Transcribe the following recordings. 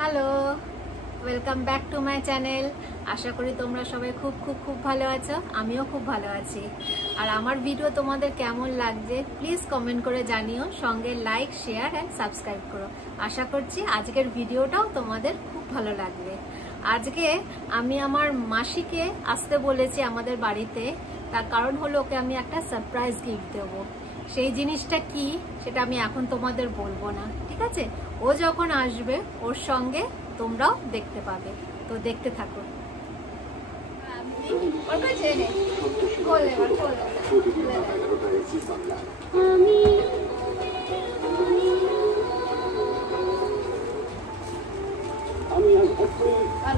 Hello, welcome back to my channel. আশা করি তোমরা সবাই খুব খুব খুব ভালো আছো। আমিও খুব ভালো আছি। আর আমার ভিডিও তোমাদের কেমন লাগছে প্লিজ কমেন্ট করে জানিও, সঙ্গে লাইক, শেয়ার অ্যান্ড সাবস্ক্রাইব করো। আশা করছি আজকের ভিডিওটাও তোমাদের খুব ভালো লাগবে। আজকে আমি আমার মাসিকে আসতে বলেছি আমাদের বাড়িতে, তার কারণ হলো ওকে আমি একটা সারপ্রাইজ গিফট দেবো। সেই জিনিসটা কি সেটা আমি এখন তোমাদের বলবো না, ঠিক আছে? ও যখন আসবে ওর সঙ্গে তোমরাও দেখতে পাবে, তো দেখতে থাকো।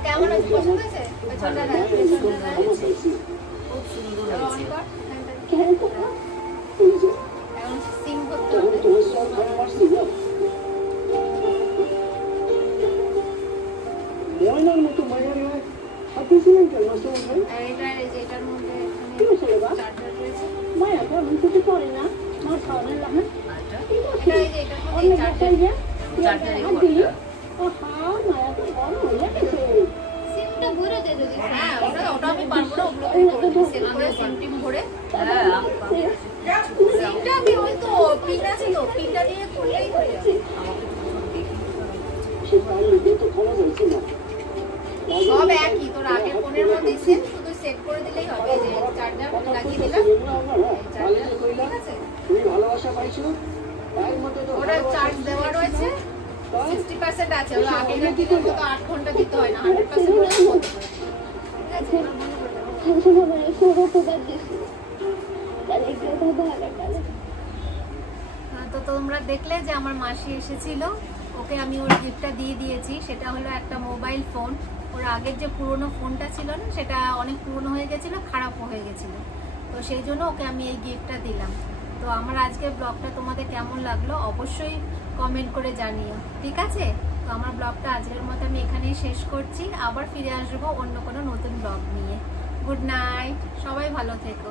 কেমন আছে? পছন্দ হয়েছে? খুব সুন্দর হয়েছে। সিং করতে হবে। ময়নার মতো মায়ারে হাঁটেছিলেন কেন মাস্টারমশাই? এটার মধ্যে কি হয়েছে বাবা? চার্জার রয়েছে। মায়া তো এমন কিছু করে না, মা খাওয়ানোর লাগে। এটার মধ্যে চার্জার হাত দিলি আহা, মায়া তো বড় হয়ে গেছে। সিমটা ভরে দে যদি। হ্যাঁ, ওটা আমি পারবো না, ওগুলো সিম টিম ভরে। সিমটা আমি ওই তো পিন আছে, তো পিনটা দিয়ে খুললেই হয়ে যাবে। সে পারলে তো খোলা যাচ্ছে না। সব একই, তোর আগের ফোনের মধ্যেই সেম, শুধু সেট করে দিলেই হবে। এই যে চার্জার লাগিয়ে দিলাম, ঠিক আছে? তুমি ভালোবাসা পাইছো তার মধ্যে তো ওটা চার্জ দেওয়া রয়েছে, 60% আছে। ওটা আগেকার দিনের মতো 8 ঘন্টা দিতে হয় না, 100% হলে হতে পারে। ঠিক আছে? তো তোমরা দেখলে যে আমার মাসি এসেছিল, ওকে আমি ওর গিফটটা দিয়ে দিয়েছি। সেটা হলো একটা মোবাইল ফোন। ওর আগের যে পুরনো ফোনটা ছিল না, সেটা অনেক পুরনো হয়ে গেছিল, খারাপও হয়ে গেছিল। তো সেই জন্য ওকে আমি এই গিফটটা দিলাম। তো আমার আজকের ব্লগটা তোমাদের কেমন লাগলো অবশ্যই কমেন্ট করে জানিও, ঠিক আছে? তো আমার ব্লগটা আজকের মতো আমি এখানেই শেষ করছি। আবার ফিরে আসবো অন্য কোনো নতুন ব্লগ নিয়ে। গুড নাইট, সবাই ভালো থেকো।